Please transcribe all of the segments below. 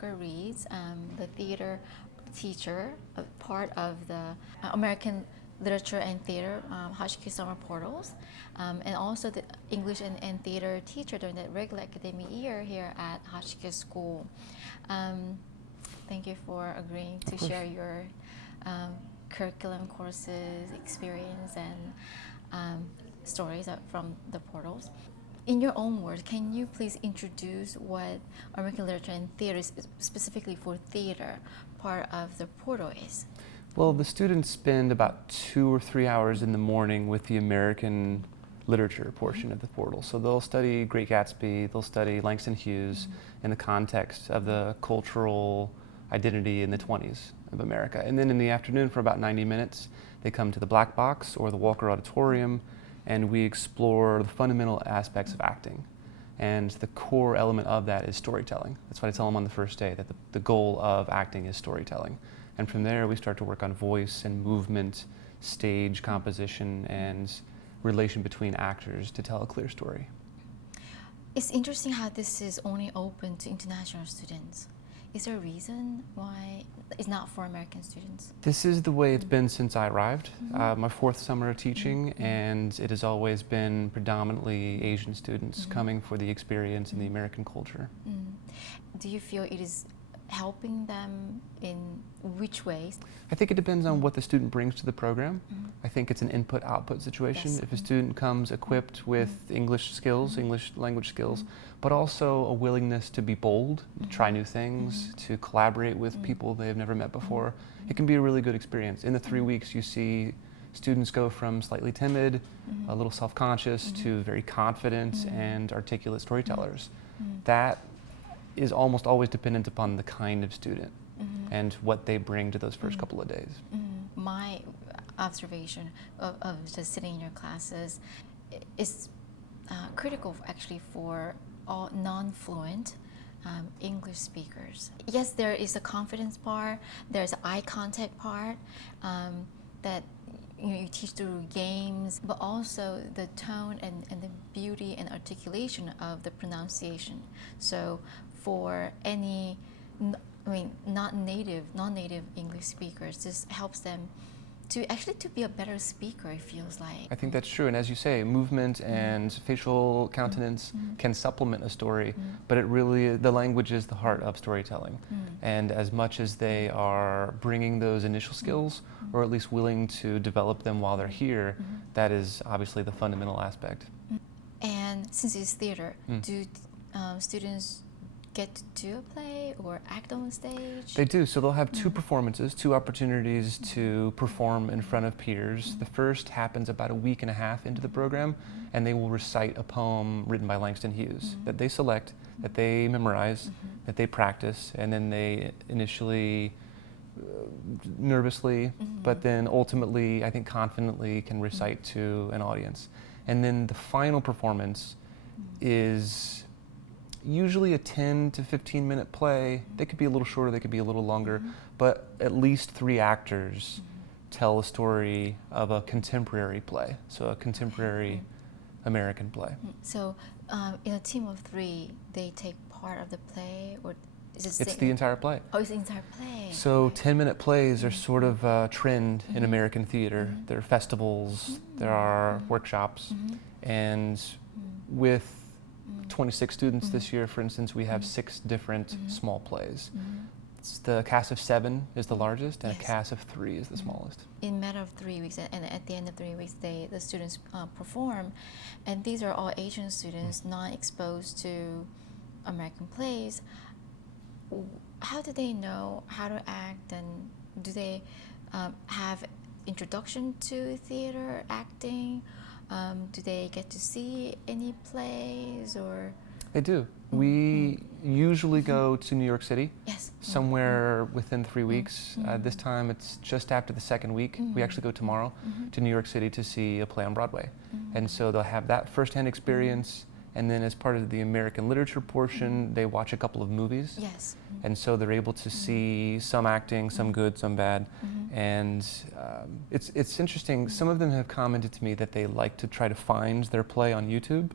Parker reads, the theater teacher, part of the American Literature and Theater Hotchkiss Summer Portals, and also the English and Theater teacher during the regular academic year here at Hotchkiss School. Thank you for agreeing to share your curriculum, courses, experience, and stories from the portals. In your own words, can you please introduce what American Literature and Theater is, specifically for theater, part of the portal is? Well, the students spend about 2 or 3 hours in the morning with the American literature portion of the portal. So they'll study Great Gatsby, they'll study Langston Hughes in the context of the cultural identity in the 20s of America. And then in the afternoon for about 90 minutes, they come to the Black Box or the Walker Auditorium, and we explore the fundamental aspects of acting. And the core element of that is storytelling. That's what I tell them on the first day, that the goal of acting is storytelling. And from there, we start to work on voice and movement, stage composition, and relation between actors to tell a clear story. It's interesting how this is only open to international students. Is there a reason why it's not for American students? This is the way it's been since I arrived. My 4th summer of teaching, and it has always been predominantly Asian students coming for the experience in the American culture. Do you feel it is helping them in which ways? I think it depends on what the student brings to the program. I think it's an input-output situation. Yes. If a student comes equipped with English skills, English language skills, but also a willingness to be bold, to try new things, to collaborate with people they've never met before, it can be a really good experience. In the 3 weeks, you see students go from slightly timid, a little self-conscious, to very confident and articulate storytellers. That is almost always dependent upon the kind of student and what they bring to those first couple of days. My observation of just sitting in your classes is critical actually for all non-fluent English speakers. Yes, there is a confidence part, there's an eye contact part that you teach through games, but also the tone and the beauty and articulation of the pronunciation. So for any, non-native English speakers, this helps them to be a better speaker, it feels like. I think that's true, and as you say, movement and facial countenance can supplement a story, but it really, the language is the heart of storytelling. And as much as they are bringing those initial skills, or at least willing to develop them while they're here, that is obviously the fundamental aspect. And since it's theater, do students get to do a play or act on stage? They do, so they'll have 2 performances, 2 opportunities to perform in front of peers. The first happens about a week and a half into the program, and they will recite a poem written by Langston Hughes that they select, that they memorize, that they practice, and then they initially nervously, but then ultimately, I think confidently can recite to an audience. And then the final performance is usually a 10 to 15 minute play. They could be a little shorter, they could be a little longer, but at least 3 actors tell a story of a contemporary play, so a contemporary American play. So in a team of 3, they take part of the play, or is it It's the entire play. Oh, it's the entire play. So 10-minute plays are sort of a trend in American theater. There are festivals, there are workshops, and with 26 students this year, for instance, we have 6 different small plays. The cast of 7 is the largest, and a cast of 3 is the smallest. In a matter of 3 weeks, and at the end of 3 weeks, the students perform, and these are all Asian students not exposed to American plays. How do they know how to act, and do they have introduction to theater acting? Do they get to see any plays, or? They do. We usually go to New York City, Yes. somewhere within 3 weeks. This time it's just after the second week. We actually go tomorrow to New York City to see a play on Broadway. And so they'll have that firsthand experience, and then as part of the American literature portion, they watch a couple of movies. Yes. And so they're able to see some acting, some good, some bad. And it's interesting. Some of them have commented to me that they like to try to find their play on YouTube.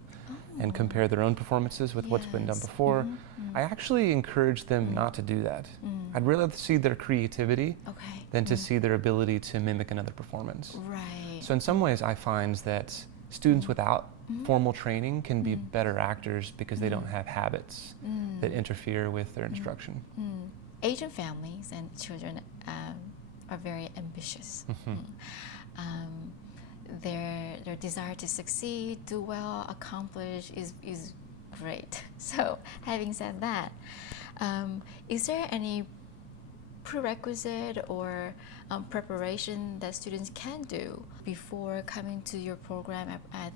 and compare their own performances with what's been done Yes. before. I actually encourage them not to do that. I'd rather see their creativity Okay. than to see their ability to mimic another performance. Right. So in some ways I find that students without formal training can be better actors because they don't have habits that interfere with their instruction. Asian families and children are very ambitious. Their desire to succeed, do well, accomplish is great. So having said that, is there any prerequisite or preparation that students can do before coming to your program at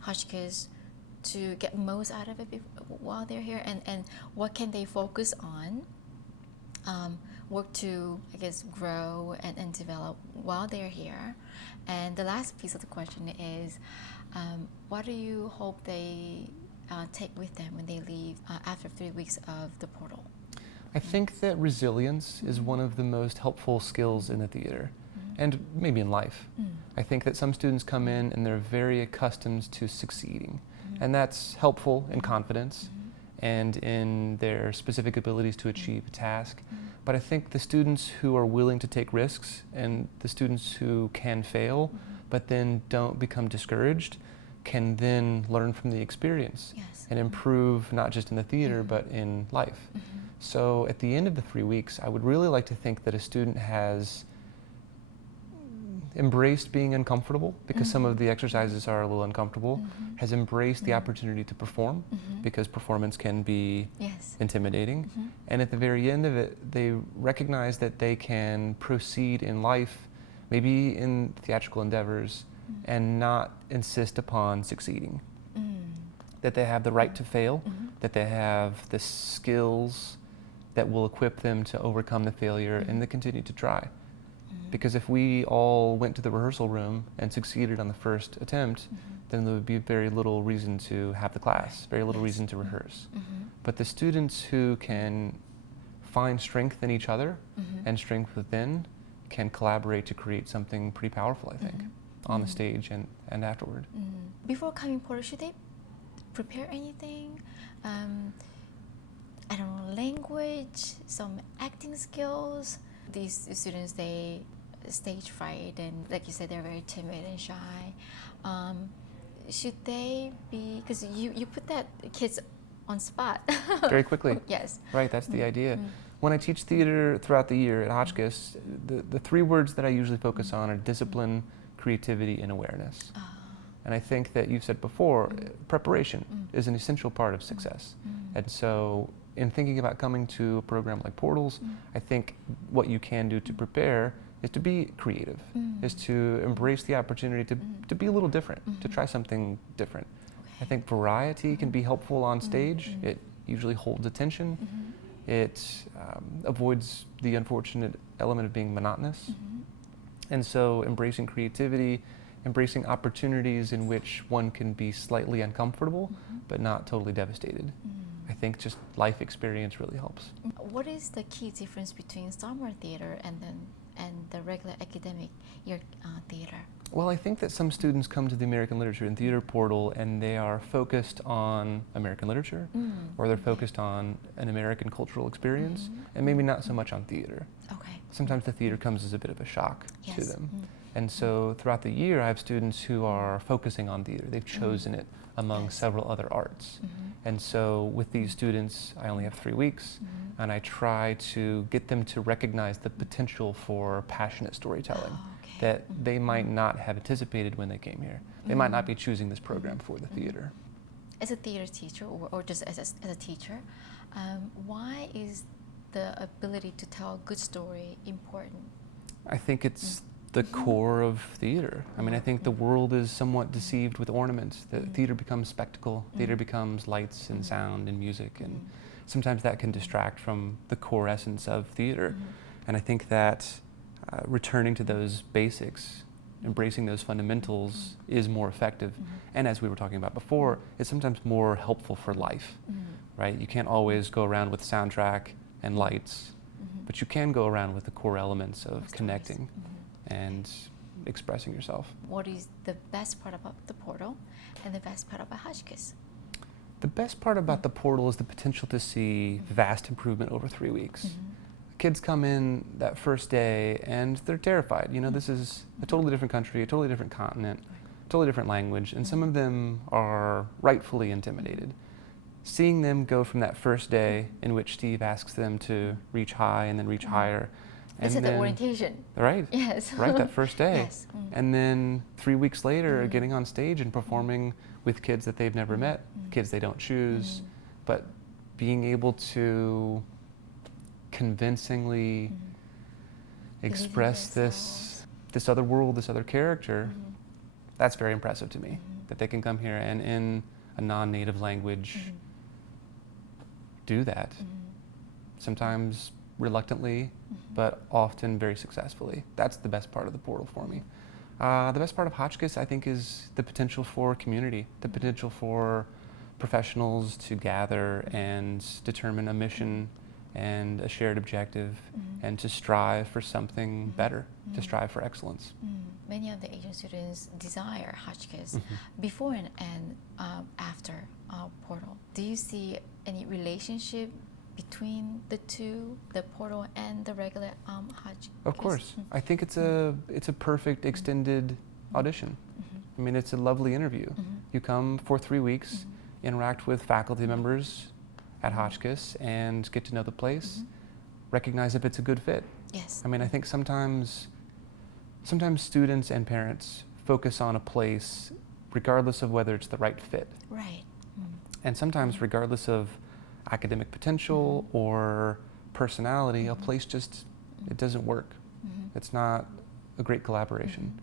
Hotchkiss to get most out of it while they're here, and what can they focus on, work to, I guess, grow and develop while they're here? And the last piece of the question is, what do you hope they take with them when they leave after 3 weeks of the portal? I think that resilience is one of the most helpful skills in the theater, and maybe in life. I think that some students come in and they're very accustomed to succeeding, and that's helpful in confidence and in their specific abilities to achieve a task. But I think the students who are willing to take risks and the students who can fail but then don't become discouraged can then learn from the experience and improve not just in the theater but in life. So at the end of the 3 weeks, I would really like to think that a student has embraced being uncomfortable because some of the exercises are a little uncomfortable, has embraced the opportunity to perform because performance can be intimidating, and at the very end of it, they recognize that they can proceed in life, maybe in theatrical endeavors, and not insist upon succeeding. That they have the right to fail, that they have the skills that will equip them to overcome the failure and to continue to try. Because if we all went to the rehearsal room and succeeded on the first attempt, then there would be very little reason to have the class, very little reason to rehearse. But the students who can find strength in each other and strength within can collaborate to create something pretty powerful, I think, on the stage and afterward. Before coming portal, should they prepare anything? I don't know, language, some acting skills. These students, they stage fright, and like you said, they're very timid and shy. Should they be, because you put that kids on spot. Very quickly. Yes. Right, that's the idea. When I teach theater throughout the year at Hotchkiss, the 3 words that I usually focus on are discipline, creativity, and awareness. And I think that you've said before, preparation is an essential part of success. And so in thinking about coming to a program like Portals, I think what you can do to prepare is to be creative, is to embrace the opportunity to be a little different, to try something different. I think variety can be helpful on stage. It usually holds attention. It avoids the unfortunate element of being monotonous. And so embracing creativity, embracing opportunities in which one can be slightly uncomfortable, but not totally devastated. I think just life experience really helps. What is the key difference between summer theater and the regular academic year theater? Well, I think that some students come to the American Literature and Theater Portal and they are focused on American literature, or they're focused on an American cultural experience, and maybe not so much on theater. Okay. Sometimes the theater comes as a bit of a shock to Yes. them. And so throughout the year, I have students who are focusing on theater. They've chosen it among several other arts. And so with these students, I only have 3 weeks, and I try to get them to recognize the potential for passionate storytelling that they might not have anticipated when they came here. They might not be choosing this program for the theater. As a theater teacher, or just as a teacher, why is the ability to tell a good story important? I think it's the core of theater. I mean, I think the world is somewhat deceived with ornaments. The theater becomes spectacle. Theater becomes lights and sound and music, and sometimes that can distract from the core essence of theater. And I think that returning to those basics, embracing those fundamentals is more effective. And as we were talking about before, it's sometimes more helpful for life, right? You can't always go around with soundtrack and lights, but you can go around with the core elements of connecting and expressing yourself. What is the best part about the portal and the best part about Hotchkiss? The best part about the portal is the potential to see vast improvement over 3 weeks. Kids come in that first day and they're terrified. You know, this is a totally different country, a totally different continent, totally different language, and some of them are rightfully intimidated. Seeing them go from that first day in which Steve asks them to reach high and then reach higher. It's at the orientation. Right. Yes. Right, that first day. Yes. And then 3 weeks later, getting on stage and performing with kids that they've never met, kids they don't choose, but being able to convincingly express this other world, this other character, that's very impressive to me, that they can come here and in a non-native language do that. Sometimes reluctantly, but often very successfully. That's the best part of the portal for me. The best part of Hotchkiss, I think, is the potential for community, the potential for professionals to gather and determine a mission and a shared objective and to strive for something better, to strive for excellence. Many of the Asian students desire Hotchkiss before and after portal. Do you see any relationship between the two, the portal and the regular Hotchkiss? Of course. I think it's a perfect extended audition. I mean, it's a lovely interview. You come for 3 weeks, interact with faculty members at Hotchkiss and get to know the place, recognize if it's a good fit. Yes. I mean, I think sometimes students and parents focus on a place regardless of whether it's the right fit. Right. And sometimes regardless of academic potential or personality, a place just, it doesn't work. It's not a great collaboration.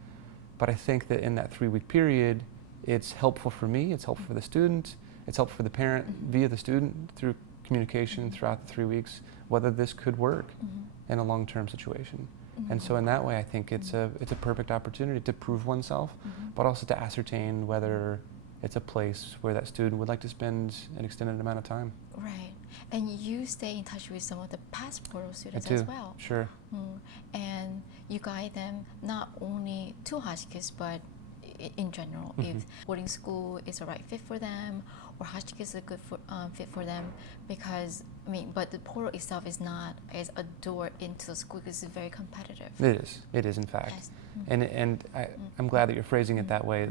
But I think that in that 3 week period, it's helpful for me, it's helpful for the student, it's helpful for the parent via the student through communication throughout the 3 weeks, whether this could work in a long-term situation. And so in that way, I think it's a perfect opportunity to prove oneself, but also to ascertain whether it's a place where that student would like to spend an extended amount of time. Right. And you stay in touch with some of the past portal students I do, as well. sure. And you guide them not only to Hotchkiss, but in general, if boarding school is a right fit for them, or Hotchkiss is a good fit for them, because I mean, but the portal itself is not as a door into the school because it's very competitive. It is in fact. Yes. And I'm glad that you're phrasing it that way.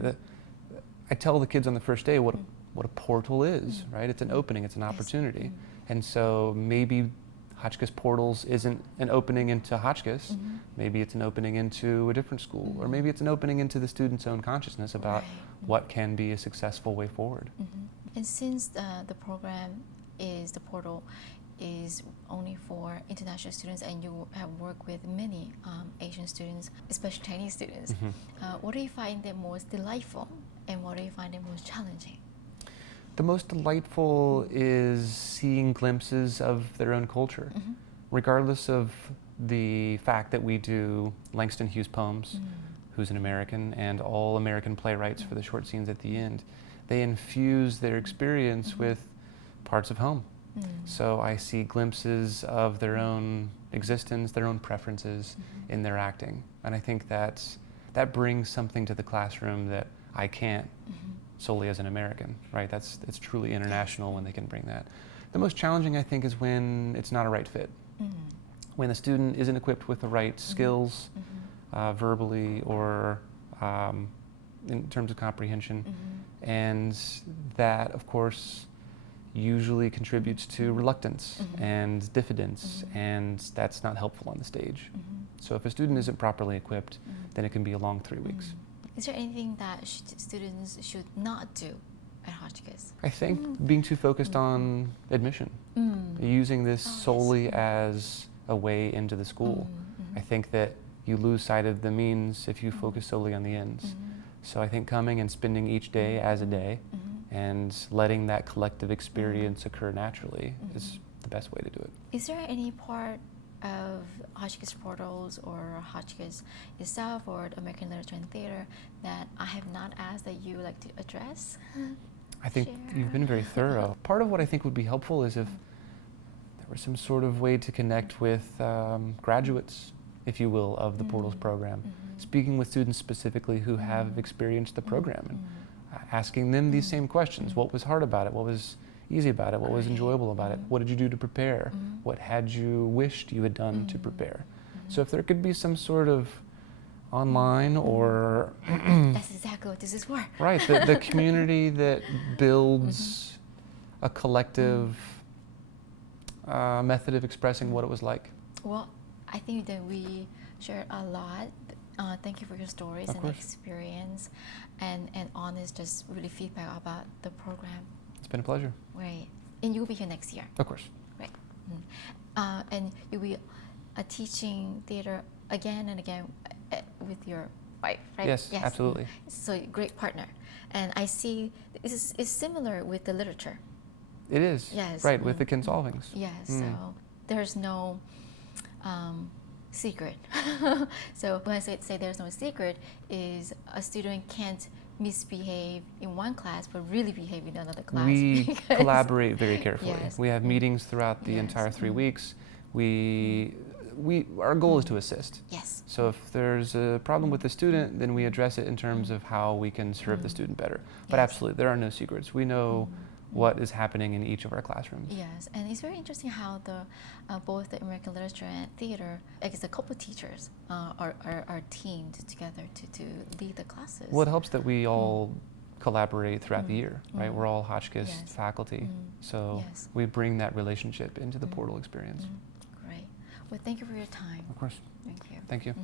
I tell the kids on the first day what a portal is, right? It's an opening, it's an opportunity. And so maybe Hotchkiss Portals isn't an opening into Hotchkiss, maybe it's an opening into a different school, or maybe it's an opening into the student's own consciousness about what can be a successful way forward. And since the program is, the portal is only for international students, and you have worked with many Asian students, especially Chinese students, what do you find the most delightful and what do you find the most challenging? The most delightful is seeing glimpses of their own culture, regardless of the fact that we do Langston Hughes poems, who's an American, and all American playwrights for the short scenes at the end. They infuse their experience with parts of home. So I see glimpses of their own existence, their own preferences in their acting. And I think that brings something to the classroom that I can't solely as an American, right? It's truly international when they can bring that. The most challenging, I think, is when it's not a right fit. When the student isn't equipped with the right skills, verbally or in terms of comprehension. And that, of course, usually contributes to reluctance and diffidence, and that's not helpful on the stage. So if a student isn't properly equipped, then it can be a long 3 weeks. Is there anything that students should not do at Hotchkiss? I think being too focused on admission, using this solely as a way into the school. I think that you lose sight of the means if you focus solely on the ends. So I think coming and spending each day as a day and letting that collective experience occur naturally is the best way to do it. Is there any part of Hotchkiss Portals or Hotchkiss itself or the American Literature and Theater that I have not asked that you would like to address? I think you've been very thorough. Part of what I think would be helpful is if there was some sort of way to connect with graduates, if you will, of the Portals program, speaking with students specifically who have experienced the program. And asking them these same questions. What was hard about it? What was easy about it? What was enjoyable about it? What did you do to prepare? What had you wished you had done to prepare? So if there could be some sort of online or That's exactly what this is for. right, the community that builds a collective method of expressing what it was like. Well, I think that we shared a lot. Thank you for your stories Of and course. experience and honest, just really feedback about the program. It's been a pleasure. Right. And you'll be here next year. Of course. Right. And you'll be teaching theater again and again with your wife, right? Yes, absolutely. So great partner. And I see it's similar with the literature. It is. Yes. Right, with the Kinsolvings. Yes. So there's no secret. So when I say there's no secret, is a student can't misbehave in one class but really behave in another class. We because- collaborate very carefully. Yes. We have meetings throughout the Yes. entire 3 weeks. Our goal is to assist. Yes. So if there's a problem with the student, then we address it in terms of how we can serve the student better. But Yes. absolutely, there are no secrets. We know what is happening in each of our classrooms. Yes, and it's very interesting how both the American literature and theater, I guess a couple teachers are teamed together to lead the classes. Well, it helps that we all collaborate throughout the year, right? We're all Hotchkiss Yes. faculty, so Yes. we bring that relationship into the portal experience. Great. Well, thank you for your time. Of course. Thank you. Thank you.